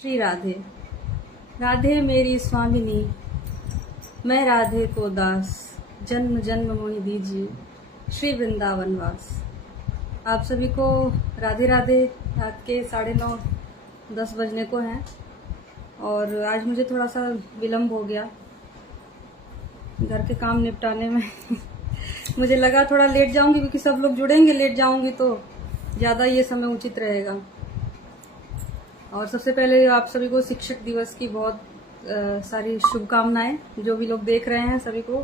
श्री राधे। राधे मेरी स्वामिनी, मैं राधे को दास, जन्म जन्म मोहि दीजिए श्री वृंदावन वास। आप सभी को राधे राधे। रात के 9:30 बजने को हैं और आज मुझे थोड़ा सा विलम्ब हो गया घर के काम निपटाने में। मुझे लगा थोड़ा लेट जाऊंगी क्योंकि सब लोग जुड़ेंगे, लेट जाऊंगी तो ज़्यादा ये समय उचित रहेगा। और सबसे पहले आप सभी को शिक्षक दिवस की बहुत सारी शुभकामनाएं। जो भी लोग देख रहे हैं सभी को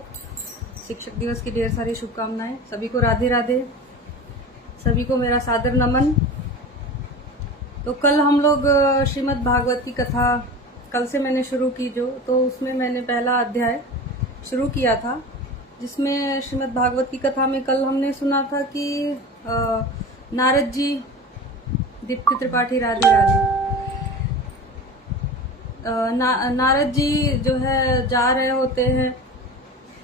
शिक्षक दिवस की ढेर सारी शुभकामनाएं। सभी को राधे राधे, सभी को मेरा सादर नमन। तो कल हम लोग श्रीमद् भागवत की कथा कल से मैंने शुरू की तो उसमें मैंने पहला अध्याय शुरू किया था, जिसमें श्रीमद् भागवत की कथा में कल हमने सुना था कि नारद जी, दीप्ति त्रिपाठी राधे राधे, नारद जी जो है जा रहे होते हैं,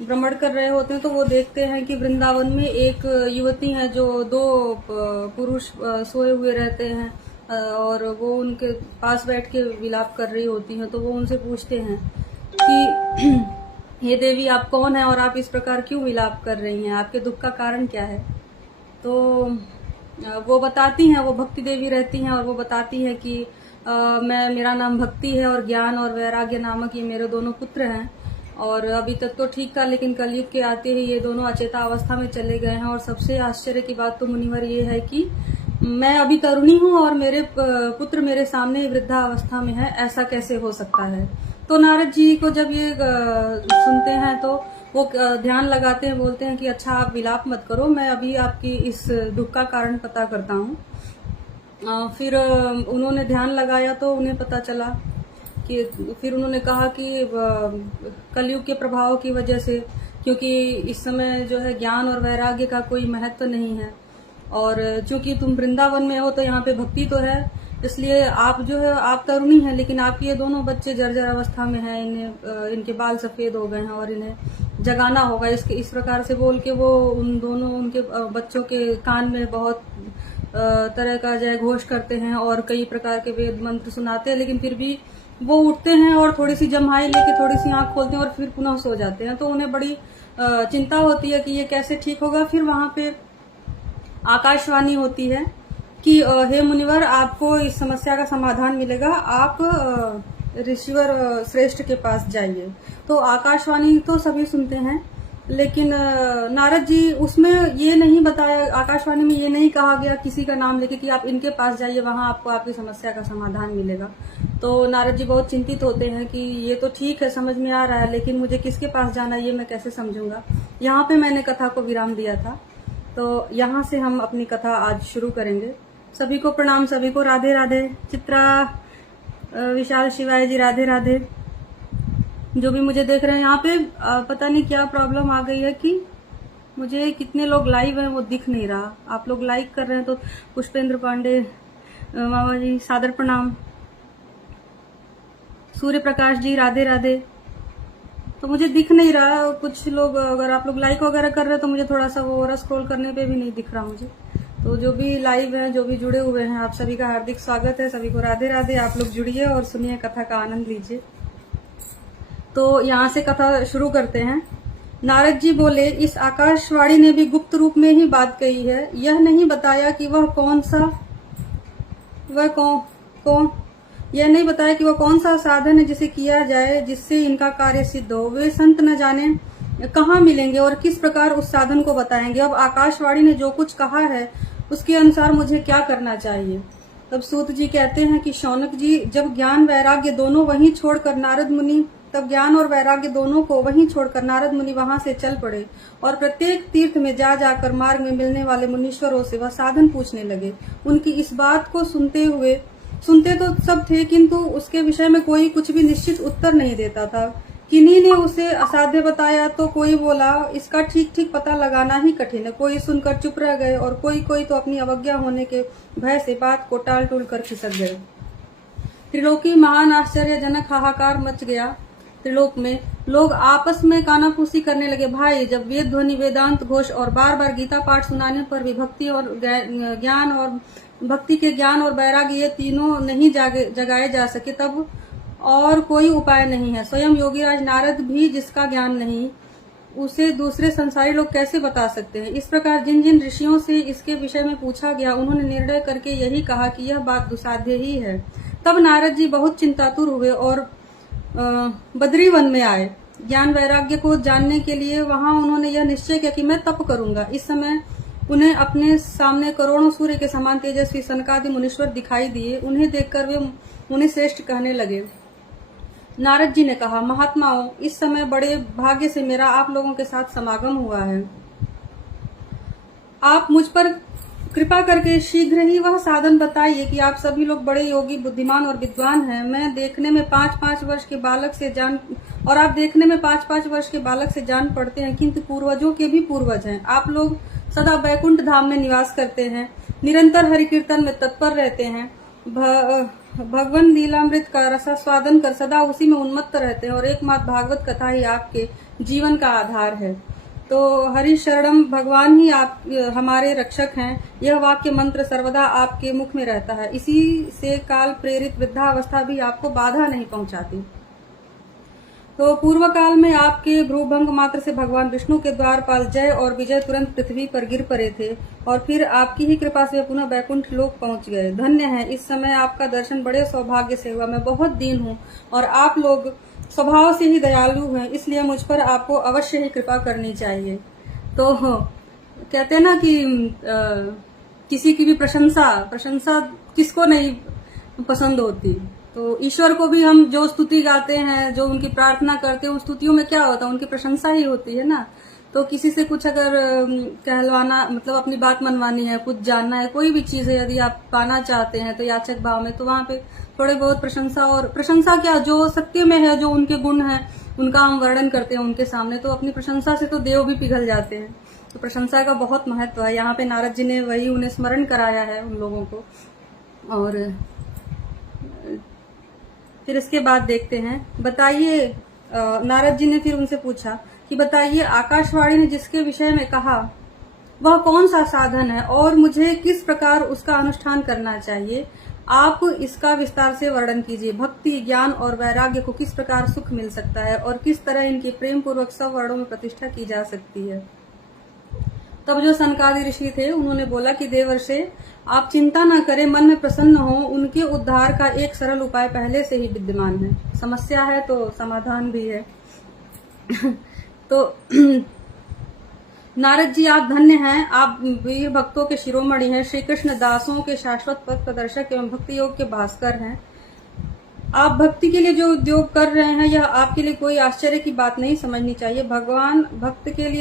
भ्रमण कर रहे होते हैं, तो वो देखते हैं कि वृंदावन में एक युवती है जो 2 पुरुष सोए हुए रहते हैं और वो उनके पास बैठ के विलाप कर रही होती हैं। तो वो उनसे पूछते हैं कि हे देवी, आप कौन है और आप इस प्रकार क्यों विलाप कर रही हैं, आपके दुख का कारण क्या है। तो वो बताती हैं, वो भक्ति देवी रहती हैं और वो बताती है कि मेरा नाम भक्ति है और ज्ञान और वैराग्य नामक ये मेरे दोनों पुत्र हैं और अभी तक तो ठीक था, लेकिन कलयुग के आते ही ये दोनों अचेता अवस्था में चले गए हैं। और सबसे आश्चर्य की बात तो मुनिवर ये है कि मैं अभी तरुणी हूँ और मेरे पुत्र मेरे सामने वृद्धावस्था में है, ऐसा कैसे हो सकता है। तो नारद जी को जब ये सुनते हैं तो वो ध्यान लगाते हैं, बोलते हैं कि अच्छा आप विलाप मत करो, मैं अभी आपकी इस दुख का कारण पता करता हूँ। फिर उन्होंने ध्यान लगाया तो उन्हें पता चला कि फिर उन्होंने कहा कि कलयुग के प्रभाव की वजह से, क्योंकि इस समय जो है ज्ञान और वैराग्य का कोई महत्व नहीं है और चूंकि तुम वृंदावन में हो तो यहाँ पे भक्ति तो है, इसलिए आप जो है आप तरुणी हैं, लेकिन आपके ये दोनों बच्चे जर्जर अवस्था में हैं, इनके बाल सफेद हो गए हैं और इन्हें जगाना होगा। इस प्रकार से बोल के वो उनके बच्चों के कान में बहुत तरह का जय घोष करते हैं और कई प्रकार के वेद मंत्र सुनाते हैं, लेकिन फिर भी वो उठते हैं और थोड़ी सी जम्हाई लेके थोड़ी सी आंख खोलते हैं और फिर पुनः सो जाते हैं। तो उन्हें बड़ी चिंता होती है कि ये कैसे ठीक होगा। फिर वहां पे आकाशवाणी होती है कि हे मुनिवर, आपको इस समस्या का समाधान मिलेगा, आप ऋषिवर श्रेष्ठ के पास जाइए। तो आकाशवाणी तो सभी सुनते हैं, लेकिन नारद जी उसमें ये नहीं बताया, आकाशवाणी में ये नहीं कहा गया किसी का नाम लेके कि आप इनके पास जाइए, वहां आपको आपकी समस्या का समाधान मिलेगा। तो नारद जी बहुत चिंतित होते हैं कि ये तो ठीक है, समझ में आ रहा है, लेकिन मुझे किसके पास जाना है ये मैं कैसे समझूंगा। यहाँ पे मैंने कथा को विराम दिया था, तो यहाँ से हम अपनी कथा आज शुरू करेंगे। सभी को प्रणाम, सभी को राधे राधे। चित्रा, विशाल शिवाय जी राधे राधे। जो भी मुझे देख रहे हैं यहाँ पे, पता नहीं क्या प्रॉब्लम आ गई है कि मुझे कितने लोग लाइव हैं वो दिख नहीं रहा। आप लोग लाइक कर रहे हैं तो पुष्पेंद्र पांडे मामा जी सादर प्रणाम। सूर्य प्रकाश जी राधे राधे। तो मुझे दिख नहीं रहा कुछ लोग, अगर आप लोग लाइक वगैरह कर रहे हैं तो मुझे थोड़ा सा वो स्क्रॉल करने पे भी नहीं दिख रहा मुझे। तो जो भी लाइव हैं, जो भी जुड़े हुए हैं, आप सभी का हार्दिक स्वागत है। सभी को राधे राधे। आप लोग जुड़िए और सुनिए, कथा का आनंद लीजिए। तो यहाँ से कथा शुरू करते हैं। नारद जी बोले, इस आकाशवाणी ने भी गुप्त रूप में ही बात कही है, यह नहीं बताया कि यह नहीं बताया कि वह कौन सा साधन है जिसे किया जाए जिससे इनका कार्य सिद्ध हो। वे संत न जाने कहाँ मिलेंगे और किस प्रकार उस साधन को बताएंगे। अब आकाशवाणी ने जो कुछ कहा है उसके अनुसार मुझे क्या करना चाहिए। तब सूत जी कहते हैं कि शौनक जी, जब ज्ञान वैराग्य दोनों वहीं छोड़कर नारद मुनि तब ज्ञान और वैराग्य दोनों को वहीं छोड़कर नारद मुनि वहां से चल पड़े और प्रत्येक तीर्थ में जा जाकर मार्ग में मिलने वाले मुनीश्वरों से वह साधन पूछने लगे। उनकी इस बात को सुनते तो सब थे, किंतु उसके विषय में कोई कुछ भी निश्चित उत्तर नहीं देता था। किन्हीं ने उसे असाध्य बताया तो कोई बोला इसका ठीक ठीक पता लगाना ही कठिन है। कोई सुनकर चुप रह गए और कोई तो अपनी अवज्ञा होने के भय से बात को टाल टूल कर खिसक गए। त्रिलोकी महान आश्चर्यजनक हाहाकार मच गया। त्रिलोक में लोग आपस में कानाफूसी करने लगे। भाई, जब वेद ध्वनि, वेदांत घोष और बार बार गीता पाठ सुनाने पर विभक्ति और ज्ञान और भक्ति के ज्ञान और वैराग्य ये तीनों नहीं जगाए जा सके तब और कोई उपाय नहीं है। स्वयं योगीराज नारद भी जिसका ज्ञान नहीं, उसे दूसरे संसारी लोग कैसे बता सकते हैं। इस प्रकार जिन जिन ऋषियों से इसके विषय में पूछा गया, उन्होंने निर्णय करके यही कहा कि यह बात दुसाध्य ही है। तब नारद जी बहुत चिंतातुर हुए और बद्री वन में आए। ज्ञान वैराग्य को जानने के लिए वहां उन्होंने यह निश्चय किया कि मैं तप करूंगा। इस समय उन्हें अपने सामने करोड़ों सूर्य के समान तेजस्वी सनकादि मुनीश्वर दिखाई दिए। उन्हें देखकर वे मुनि श्रेष्ठ कहने लगे। नारद जी ने कहा, महात्माओं, इस समय बड़े भाग्य से मेरा आप लोगों के साथ समागम हुआ है। आप मुझ पर कृपा करके शीघ्र ही वह साधन बताइए कि आप सभी लोग बड़े योगी, बुद्धिमान और विद्वान हैं। मैं देखने में 5-5 वर्ष के बालक से जान और आप देखने में 5-5 वर्ष के बालक से जान पड़ते हैं, किंतु पूर्वजों के भी पूर्वज हैं। आप लोग सदा बैकुंठ धाम में निवास करते हैं, निरंतर हरि कीर्तन में तत्पर रहते हैं, भगवान लीलामृत का रसास्वादन कर सदा उसी में उन्मत्त रहते हैं और एकमात्र भागवत कथा ही आपके जीवन का आधार है। तो हरि शरणम, भगवान ही आप हमारे रक्षक हैं, यह वाक्य मंत्र सर्वदा आपके मुख में रहता है। इसी से काल प्रेरित वृद्धावस्था भी आपको बाधा नहीं पहुंचाती। तो पूर्व काल में आपके भ्रूभंग मात्र से भगवान विष्णु के द्वारपाल जय और विजय तुरंत पृथ्वी पर गिर पड़े थे और फिर आपकी ही कृपा से पुनः बैकुंठ लोक पहुंच गए। धन्य है, इस समय आपका दर्शन बड़े सौभाग्य से हुआ। मैं बहुत दीन हूँ और आप लोग स्वभाव से ही दयालु हैं, इसलिए मुझ पर आपको अवश्य ही कृपा करनी चाहिए। तो कहते हैं ना कि किसी की भी प्रशंसा किसको नहीं पसंद होती। तो ईश्वर को भी हम जो स्तुति गाते हैं, जो उनकी प्रार्थना करते हैं, उन स्तुतियों में क्या होता है, उनकी प्रशंसा ही होती है ना। तो किसी से कुछ अगर कहलवाना, मतलब अपनी बात मनवानी है, कुछ जानना है, कोई भी चीज है यदि आप पाना चाहते हैं तो याचक भाव में, तो वहां पे थोड़े बहुत प्रशंसा, और प्रशंसा क्या, जो सत्य में है, जो उनके गुण है, उनका हम वर्णन करते हैं उनके सामने, तो अपनी प्रशंसा से तो देव भी पिघल जाते हैं। तो प्रशंसा का बहुत महत्व है। यहाँ पे नारद जी ने वही उन्हें स्मरण कराया है उन लोगों को। और फिर इसके बाद देखते हैं, बताइए, नारद जी ने फिर उनसे पूछा कि बताइए, आकाशवाणी ने जिसके विषय में कहा वह कौन सा साधन है और मुझे किस प्रकार उसका अनुष्ठान करना चाहिए। आप इसका विस्तार से वर्णन कीजिए। भक्ति, ज्ञान और वैराग्य को किस प्रकार सुख मिल सकता है और किस तरह इनकी प्रेम पूर्वक सब वर्णों में प्रतिष्ठा की जा सकती है। तब जो सनकादि ऋषि थे उन्होंने बोला कि देवर्षि, आप चिंता न करें, मन में प्रसन्न हो, उनके उद्धार का एक सरल उपाय पहले से ही विद्यमान है। समस्या है तो समाधान भी है। तो नारद जी, आप धन्य हैं, आप वीर भक्तों के शिरोमणि हैं, श्री कृष्ण दासों के शाश्वत पथ प्रदर्शक एवं भक्ति योग के भास्कर हैं। आप भक्ति के लिए जो उद्योग कर रहे हैं, यह आपके लिए कोई आश्चर्य की बात नहीं समझनी चाहिए। भगवान भक्त के लिए